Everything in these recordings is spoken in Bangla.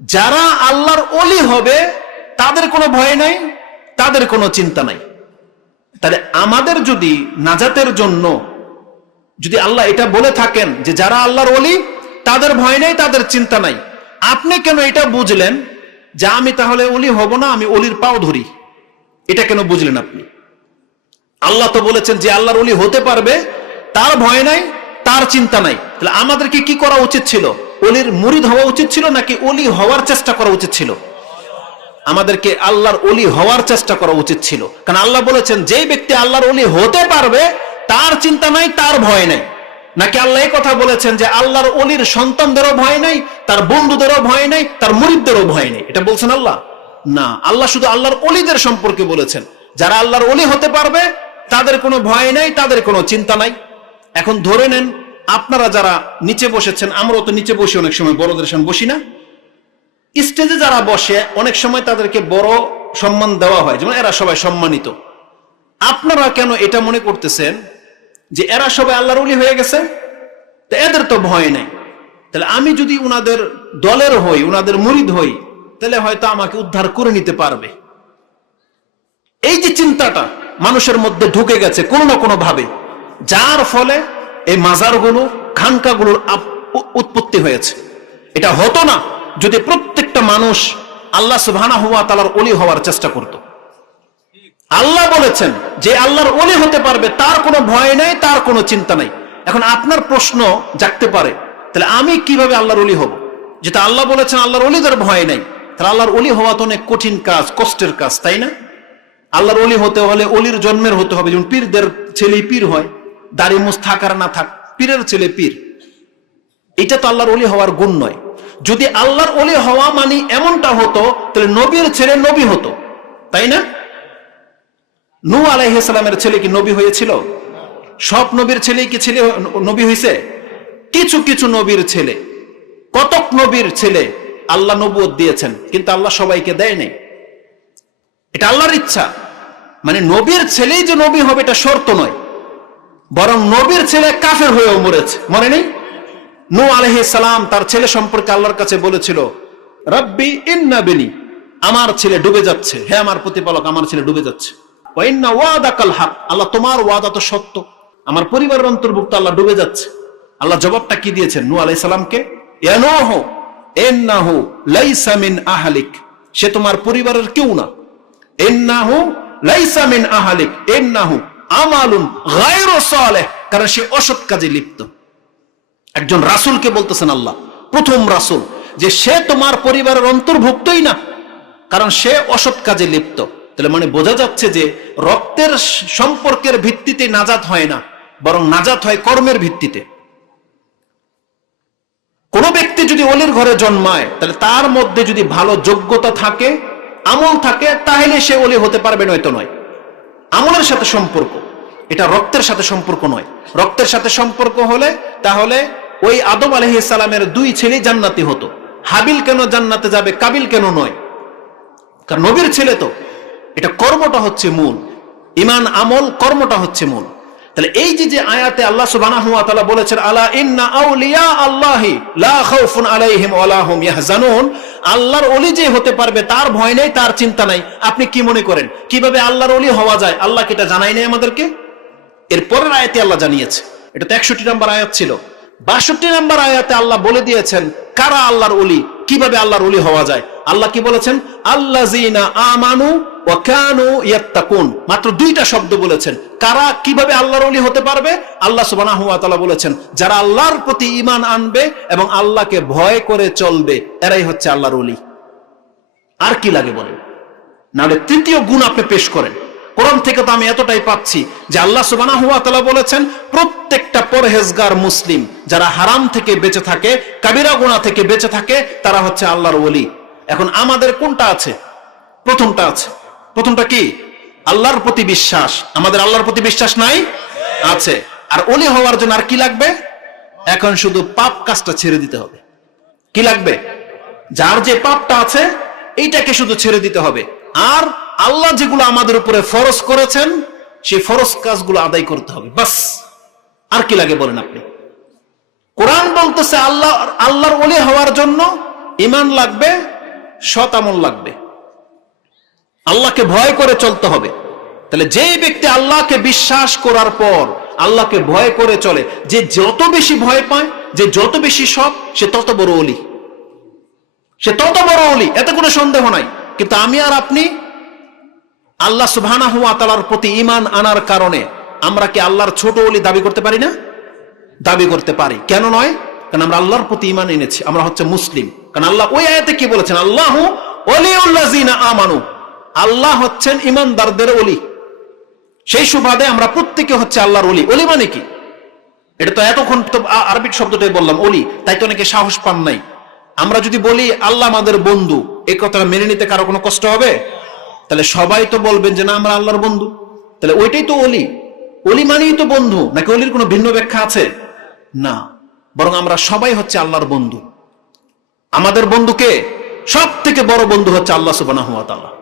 যারা আল্লাহর অলি হবে, তাদের কোনো ভয় নাই, তাদের কোনো চিন্তা নাই। তাহলে আমাদের যদি নাজাতের জন্য, যদি আল্লাহ এটা বলে থাকেন যে যারা আল্লাহর অলি তাদের ভয় নেই, তাদের চিন্তা নাই। আপনি কেন এটা বুঝলেন? যে আমি তাহলে অলি হব না, আমি অলির পাও ধরি। এটা কেন বুঝলেন আপনি? আল্লাহ তো বলেছেন যে আল্লাহর অলি হতে পারবে, তার ভয় নাই, তার চিন্তা নাই। তাহলে আমাদেরকে কি করা উচিত ছিল? অলির মুরিদ হওয়া উচিত ছিল নাকি অলি হওয়ার চেষ্টা করা উচিত ছিল? আমাদেরকে আল্লাহর অলি হওয়ার চেষ্টা করা উচিত ছিল। কারণ আল্লাহ বলেছেন যে ব্যক্তি আল্লাহর অলি হতে পারবে, তার চিন্তা নাই, তার ভয় নাই। নাকি আল্লাহ কথা বলেছেন যে আল্লাহর অলির সন্তানদেরও ভয় নাই, তার বন্ধুদেরও ভয় নাই, তার মুরিদদেরও ভয় নেই। এটা বলছেন আল্লাহ? না, আল্লাহ শুধু আল্লাহর অলিদের সম্পর্কে বলেছেন। যারা আল্লাহর অলি হতে পারবে, তাদের কোনো ভয় নাই, তাদের কোনো চিন্তা নাই। এখন ধরে নেন আপনারা যারা নিচে বসেছেন, আমরাও তো নিচে বসি অনেক সময়, বড়দের সঙ্গে বসি না? স্টেজে যারা বসে, অনেক সময় তাদেরকে বড় সম্মান দেওয়া হয়। যেমন এরা সবাই সম্মানিত। আপনারা কেন এটা মনে করতেছেন যে এরা সবাই আল্লাহর অলি হয়ে গেছে? তো এদের তো ভয় নেই। তাহলে আমি যদি উনাদের দলের হই, উনাদের মুরিদ হই, তাহলে হয়তো আমাকে উদ্ধার করে নিতে পারবে। এই যে চিন্তাটা মানুষের মধ্যে ঢুকে গেছে কোনো না কোনো ভাবে। যার ফলে এই মাজারগুলো, খানকাগুলোর উৎপত্তি হয়েছে। এটা হতো না যদি প্রত্যেকটা মানুষ আল্লাহ সুবহানা হুয়া তালার অলি হওয়ার চেষ্টা করত। আল্লাহ বলেছেন যে আল্লাহর অলি হতে পারবে, তার কোনো ভয় নাই, তার কোনো চিন্তা নাই। এখন আপনার প্রশ্ন জাগতে পারে, তাহলে আমি কীভাবে আল্লাহর অলি হব? যেটা আল্লাহ বলেছেন, আল্লাহর অলিদের ভয় নাই। তাহলে আল্লাহর অলি হওয়া তো অনেক কঠিন কাজ, কষ্টের কাজ, তাই না? আল্লাহর অলি হতে হলে অলির জন্মের হতে হবে, যেমন পীরদের ছেলে পীর হয় দাড়ি মুছ থাক আর না থাক, পীরের ছেলে পীর। এটা তো আল্লাহর অলি হওয়ার গুণ নয়। যদি আল্লাহর অলি হওয়া মানে এমনটা হতো, তাহলে নবীর ছেলে নবী হতো। তাই না? নু আলাইহিসালামের ছেলে কি নবী হয়েছিল? সব নবীর ছেলে কি ছেলে নবী হয়েছে কিছু কিছু নবীর ছেলে। কতক নবীর ছেলে আল্লাহ নবুয়ত দিয়েছেন, কিন্তু আল্লাহ সবাইকে দেয় নাই। এটা আল্লাহর ইচ্ছা। মানে নবীর ছেলেই যে নবী হবে, এটা শর্ত নয়। বরং নবীর ছেলে কাফের হয়েও মরেছে। মনে নেই? নু আলহি সালাম তার ছেলে সম্পর্কে আল্লাহর কাছে বলেছিল, রব্বি ইন্না আমার ছেলে ডুবে যাচ্ছে। হে আমার প্রতিপালক, আমার ছেলে ডুবে যাচ্ছে। আল্লাহ তোমার ওয়াদা তো সত্য। আমার পরিবারের অন্তর্ভুক্ত আল্লাহ ডুবে যাচ্ছে। আল্লাহ জবাবটা কি দিয়েছেন নু আলাই সালামকে? আহালিক, সে তোমার পরিবারের কেউ না। এন্নাহু লাইসা মিন আহালিক এন্নাহু আমালুন সালেহ, কারণ সে অসৎ কাজে লিপ্ত। একজন রাসূলকে বলতেছেন আল্লাহ, প্রথম রাসূল, যে সে তোমার পরিবারের অন্তর্ভুক্তই না, কারণ সে অসৎ কাজে লিপ্ত। তাহলে মানে বোঝা যাচ্ছে যে রক্তের সম্পর্কের ভিত্তিতে নাজাত হয় না, বরং নাজাত হয় কর্মের ভিত্তিতে। কোন ব্যক্তি যদি অলির ঘরে জন্মায়, তাহলে তার মধ্যে যদি ভালো যোগ্যতা থাকে, আমল থাকে, তাহলে সে অলি হতে পারবে নয়তো নয়। আমলের সাথে সম্পর্ক। এটা রক্তের সাথে সম্পর্ক নয়। রক্তের সাথে সম্পর্ক হলে তাহলে ওই আদম আলহ সালামের দুই ছেলে জান্নাতি হতো। হাবিল কেন জান্নাতে যাবে, কাবিল কেন নয়? কারণ নবীর ছেলে তো। এটা কর্মটা হচ্ছে মূল। ইমান আমল, কর্মটা হচ্ছে মূল। তাহলে এই যে যে আয়াতে আল্লাহ তাআলা বলেছেন, আলা ইন্না আউলিয়া আল্লাহি লা খাউফুন আলাইহিম ইয়াহজানুন আল্লাহর অলি যে হতে পারবে, তার ভয় নেই, তার চিন্তা নাই। আপনি কি মনে করেন? কীভাবে আল্লাহর অলি হওয়া যায়? আল্লাহ কি এটা জানাই নাই আমাদেরকে? এর পরের আয়াতে আল্লাহ জানিয়েছে। এটা তো একষট্টি নম্বর আয়াত ছিল। বাষট্টি নম্বর আয়াতে আল্লাহ বলে দিয়েছেন, কারা আল্লাহর অলি কীভাবে আল্লাহর অলি হওয়া যায়? আল্লাহ কি বলেছেন? আল্লাহ আমানু ও কানু ইয়াত্তাকুন। মাত্র দুইটা শব্দ বলেছেন। কারা কীভাবে আল্লাহর অলি হতে পারবে? আল্লাহ সুবহানাহু ওয়া বলেছেন, যারা আল্লাহর প্রতি ঈমান আনবে এবং আল্লাহকে ভয় করে চলবে, এরাই হচ্ছে আল্লাহর অলি আর কি লাগে বলেন? নাহলে তৃতীয় গুণ আপনি পেশ করেন। কোরআন থেকে তো আমি এতটাই পাচ্ছি যে আল্লাহ সুবহানাহু ওয়া বলেছেন, প্রত্যেকটা পরহেজগার মুসলিম, যারা হারাম থেকে বেঁচে থাকে, কাবিরা গুনাহ থেকে বেঁচে থাকে, তারা হচ্ছে আল্লাহর ওলি। এখন আমাদের কোনটা আছে? প্রথমটা আছে। প্রথমটা কি? আল্লাহর প্রতি বিশ্বাস। আমাদের আল্লাহর প্রতি বিশ্বাস নাই? আছে। আর ওলি হওয়ার জন্য আর কি লাগবে? এখন শুধু পাপ কাজটা ছেড়ে দিতে হবে। কি লাগবে? যার যে পাপটা আছে, এইটাকে শুধু ছেড়ে দিতে হবে। আর আল্লাহ যেগুলো আমাদের উপরে ফরজ করেছেন, সেই ফরজ কাজগুলো আদায় করতে হবে। বাস। আর কি লাগে বলেন আপনি? কোরআন বলতেছে আল্লাহ আল্লাহর ওলি হওয়ার জন্য ইমান লাগবে আমল লাগবে। আল্লাহকে ভয় করে চলতে হবে। তাহলে যেই ব্যক্তি আল্লাহকে বিশ্বাস করার পর আল্লাহকে ভয় করে চলে, যে যত বেশি ভয় পায়, যে যত বেশি সৎ সে তত বড় অলি। সে তত বড় অলি, এতে কোনো সন্দেহ নাই। কিন্তু আমি আর আপনি, আল্লাহ সুবহানা হুয়া প্রতি ইমান আনার কারণে আমরা কি আল্লাহর ছোট অলি দাবি করতে পারি না? দাবি করতে পারি। কেন নয়? কারণ আমরা আল্লাহর প্রতি ইমান এনেছি। আমরা হচ্ছে মুসলিম। কারণ আল্লাহ ওই আয়াতে কি বলেছেন? আল্লাহ ওলিউল্লাজিনা আমানু। আল্লাহ হচ্ছেন ইমানদারদের অলি সেই সুবাদে আমরা প্রত্যেকে হচ্ছে আল্লাহর অলি অলি মানে কি? এটা তো এতক্ষণ তো আরবিক শব্দটাই বললাম অলি তাই তো অনেকে সাহস পান নাই। আমরা যদি বলি, আল্লাহ আমাদের বন্ধু এই কথাটা মেনে নিতে কারও কোনো কষ্ট হবে? তাহলে সবাই তো বলবেন যে, না, আমরা আল্লাহর বন্ধু। তাহলে ওইটাই তো অলি অলি মানেই তো বন্ধু, নাকি অলির কোনো ভিন্ন ব্যাখ্যা আছে? না। বরং আমরা সবাই হচ্ছে আল্লাহর বন্ধু। আমাদের বন্ধুকে সব থেকে বড় বন্ধু হচ্ছে আল্লাহ তো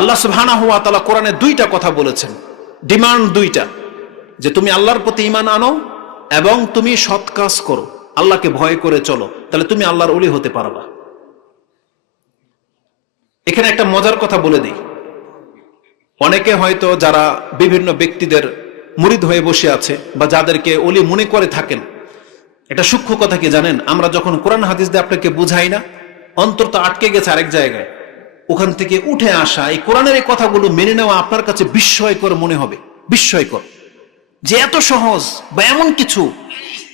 আল্লাহ সুবহানাহু ওয়া তাআলা কোরআনে দুইটা কথা বলেছেন। ডিমান্ড দুইটা, যে তুমি আল্লাহর প্রতি ঈমান আনো এবং তুমি সৎ কাজ করো, আল্লাহকে ভয় করে চলো, তাহলে তুমি আল্লাহর ওলি হতে পারবা। এখানে একটা মজার কথা বলে দিই। অনেকে হয়তো যারা বিভিন্ন ব্যক্তিদের মুরিদ হয়ে বসে আছে বা যাদেরকে অলি মনে করে থাকেন, এটা সূক্ষ্ম কথা কি জানেন? আমরা যখন কোরআন হাদিস দিয়ে আপনাকে বুঝাই না, অন্তর তো আটকে গেছে আরেক জায়গায়। ওখান থেকে উঠে আসা, এই কোরআনের এই কথাগুলো মেনে নেওয়া আপনার কাছে বিস্ময়কর মনে হবে, বিস্ময়কর। যে এত সহজ বা এমন কিছু,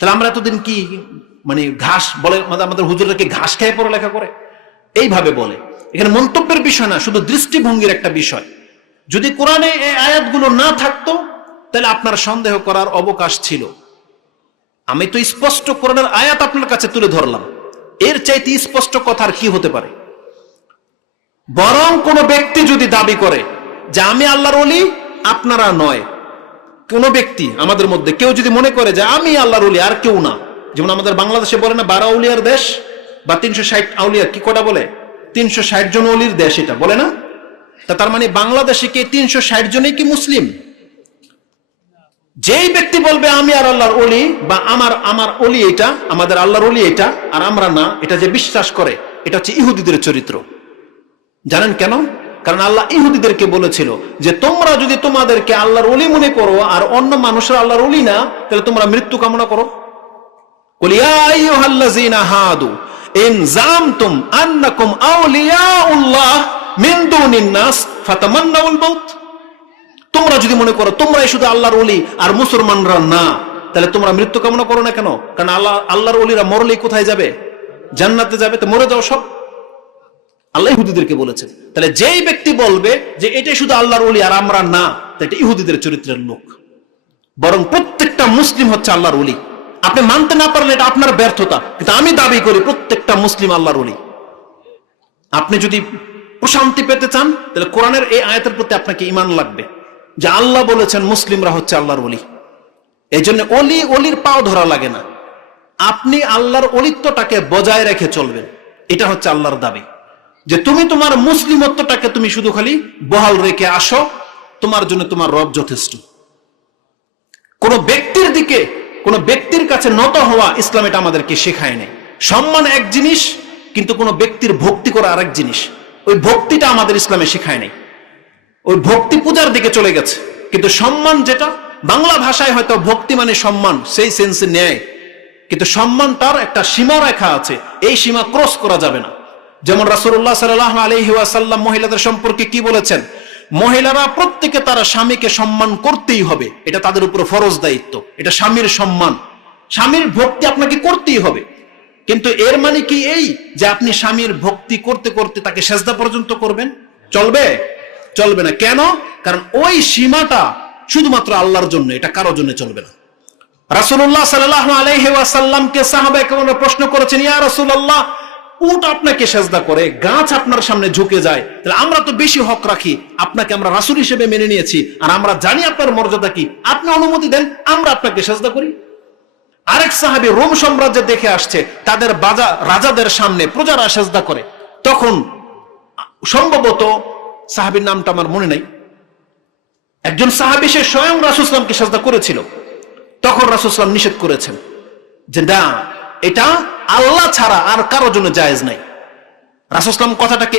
তাহলে আমরা এতদিন কি মানে ঘাস বলে, আমাদের- হুজুররা ঘাস খেয়ে পড়ালেখা করে? এইভাবে বলে। এখানে মন্তব্যের বিষয় না, শুধু দৃষ্টিভঙ্গির একটা বিষয়। যদি কোরআনে এই আয়াতগুলো না থাকতো, তাহলে আপনার সন্দেহ করার অবকাশ ছিল। আমি তো স্পষ্ট কোরআনের আয়াত আপনার কাছে তুলে ধরলাম। এর চাইতে স্পষ্ট কথা আর কি হতে পারে? বরং কোন ব্যক্তি যদি দাবি করে যে আমি আল্লাহর অলি আপনারা নয়। কোন ব্যক্তি আমাদের মধ্যে, কেউ যদি মনে করে যে আমি আল্লাহর অলি আর কেউ না। যেমন আমাদের বাংলাদেশে বলে না, বারো আউলিয়ার দেশ বা তিনশো ষাট আউলিয়া কি কটা বলে? তিনশো ষাট জন অলির দেশ এটা, বলে না? তা তার মানে বাংলাদেশে কি তিনশো ষাট জনই কি মুসলিম? যেই ব্যক্তি বলবে আমি আর আল্লাহর অলি বা আমার আমার অলি এটা, আমাদের আল্লাহর অলি এটা, আর আমরা না, এটা যে বিশ্বাস করে, এটা হচ্ছে ইহুদিদের চরিত্র। জানেন কেন? কারণ আল্লাহ ইহুদিদেরকে বলেছিল যে, তোমরা যদি তোমাদেরকে আল্লাহর অলি মনে করো আর অন্য মানুষের আল্লাহর অলি না, তাহলে তোমরা মৃত্যু কামনা করো। তোমরা যদি মনে করো তোমরা শুধু আল্লাহর অলি আর মুসলমানরা না, তাহলে তোমরা মৃত্যু কামনা করো না কেন? কারণ আল্লাহ, আল্লাহর অলিরা মরলে কোথায় যাবে? জান্নাতে যাবে? তো মরে যাও সব। আল্লাহ ইহুদিদেরকে বলেছেন। তাহলে যেই ব্যক্তি বলবে যে এটাই শুধু আল্লাহর অলি আর আমরা না এটা ইহুদিদের চরিত্রের লোক। বরং প্রত্যেকটা মুসলিম হচ্ছে আল্লাহর অলি আপনি মানতে না পারলে এটা আপনার ব্যর্থতা, কিন্তু আমি দাবি করি প্রত্যেকটা মুসলিম আল্লাহর অলি আপনি যদি প্রশান্তি পেতে চান, তাহলে কোরআনের এই আয়াতের প্রতি আপনাকে ইমান লাগবে যে আল্লাহ বলেছেন, মুসলিমরা হচ্ছে আল্লাহর অলি এই জন্য অলি অলির পাও ধরা লাগে না। আপনি আল্লাহর অলিত্বটাকে বজায় রেখে চলবেন। এটা হচ্ছে আল্লাহর দাবি। যে তুমি তোমার মুসলিমত্বটাকে তুমি শুধু খালি বহাল রেখে আসো, তোমার জন্য তোমার রব যথেষ্ট। কোন ব্যক্তির দিকে, কোন ব্যক্তির কাছে নত হওয়া ইসলাম এটা আমাদেরকে শেখায় নেই। সম্মান এক জিনিস, কিন্তু কোন ব্যক্তির ভক্তি করা আরেক জিনিস। ওই ভক্তিটা আমাদের ইসলামে শেখায় নেই। ওই ভক্তি পূজার দিকে চলে গেছে। কিন্তু সম্মান যেটা, বাংলা ভাষায় হয়তো ভক্তি মানে সম্মান, সেই সেন্সে নেয়। কিন্তু সম্মান তার একটা সীমা রেখা আছে। এই সীমা ক্রস করা যাবে না। যেমন রাসূলুল্লাহ সাল্লাল্লাহু আলাইহি ওয়াসাল্লাম মহিলাদের সম্পর্কে কি বলেছেন? মহিলারা প্রত্যেকে তারা স্বামীকে সম্মান করতেই হবে। এটা তাদের উপর ফরজ দায়িত্ব। এটা স্বামীর সম্মান। স্বামীর ভক্তি আপনাকে করতেই হবে। কিন্তু এর মানে কি এই যে আপনি স্বামীর ভক্তি করতে করতে তাকে সেজদা পর্যন্ত করবেন? চলবে? চলবে না। কেন? কারণ ওই সীমাটা শুধুমাত্র আল্লাহর জন্য। এটা কারোর জন্য চলবে না। রাসূলুল্লাহ সাল্লাল্লাহু আলাইহি ওয়াসাল্লামকে সাহাবায়ে কেরাম প্রশ্ন করেছেন, ইয়া রাসূলুল্লাহ উট আপনাকে সেজদা করে, গাছ আপনার সামনে ঝুঁকে যায়, তাহলে আমরা তো বেশি হক রাখি। আপনাকে আমরা রাসূল হিসেবে মেনে নিয়েছি, আর আমরা জানি আপনার মর্যাদা কি। আপনি অনুমতি দেন, আমরা আপনাকে সেজদা করি। আরেক সাহাবী রোম সাম্রাজ্য দেখে আসছে, তাদের বাজা, রাজাদের সামনে প্রজারা সেজদা করে। তখন সম্ভবত সাহাবীর নামটা আমার মনে নাই। একজন সাহাবী সে স্বয়ং রাসুসলামকে সাজদা করেছিল। তখন রাসুসলাম নিষেধ করেছেন যে, না, এটা আল্লাহ ছাড়া আর কারও জন্য জায়েজ নাই। রাসুসলাম কথাটাকে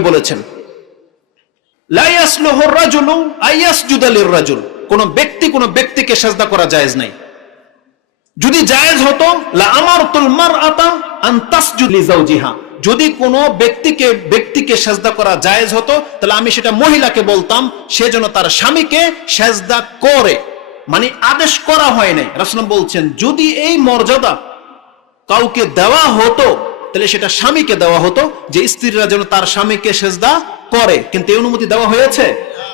বলেছেন। রাজুলু আইয়াসজুদা লিররাজুল। কোন ব্যক্তি কোন ব্যক্তিকে সেজদা করা জায়েজ নাই। যদি জায়েজ হতো যদি কোনো ব্যক্তিকে ব্যক্তিকে সেজদা করা জায়েজ হতো, তাহলে আমি সেটা মহিলাকে বলতাম, সে যেন তার স্বামীকে সেজদা করে। মানে আদেশ করা হয় নাই। রাসূলুল্লাহ বলছেন, যদি এই মর্যাদা কাউকে দেওয়া হতো, তাহলে সেটা স্বামীকে দেওয়া হতো, যে স্ত্রীরা যেন তার স্বামীকে সেজদা করে। কিন্তু এই অনুমতি দেওয়া হয়েছে?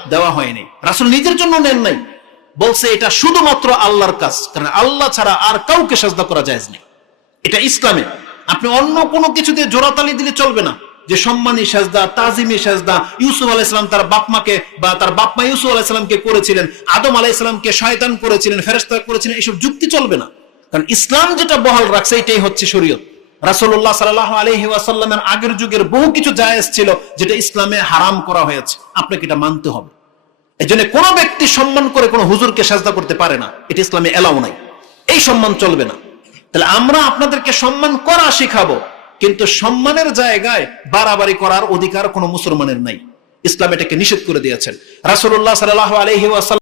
দেওয়া হয়নি। রাসুল নিজের জন্য নেন নাই। বলছে এটা শুধুমাত্র আল্লাহর কাজ, কারণ আল্লাহ ছাড়া আর কাউকে সেজদা করা যায় নেই। এটা ইসলামে। আপনি অন্য কোনো কিছুতে জোড়াতালি দিলে চলবে না। যে সম্মানী সাজদা, তাজিমি সাজদা, ইউসুফ আলাইসালাম তার বাপমাকে বা তার বাপমা ইউসুফ আলাইসালামকে করেছিলেন, আদম আলাইসালামকে শয়তান করেছিলেন ফেরেস্তা করেছিলেন, এসব যুক্তি চলবে না। কারণ ইসলাম যেটা বহাল রাখছে, এটাই হচ্ছে শরীয়ত। রাসূলুল্লাহ সাল্লাল্লাহু আলাইহি ওয়াসাল্লামের আগের যুগের বহু কিছু জায়েজ ছিল, যেটা ইসলামে হারাম করা হয়েছে। আপনাকে এটা মানতে হবে। এই জন্য কোনো ব্যক্তি সম্মান করে কোনো হুজুরকে সাজদা করতে পারে না। এটা ইসলামে এলাও নাই। এই সম্মান চলবে না। তাহলে আমরা আপনাদেরকে সম্মান করা শিখাবো, কিন্তু সম্মানের জায়গায় বাড়াবাড়ি করার অধিকার কোনো মুসলমানের নাই। ইসলাম এটাকে নিষেধ করে দিয়েছেন। রাসূলুল্লাহ সাল্লাল্লাহু আলাইহি ওয়াসাল্লাম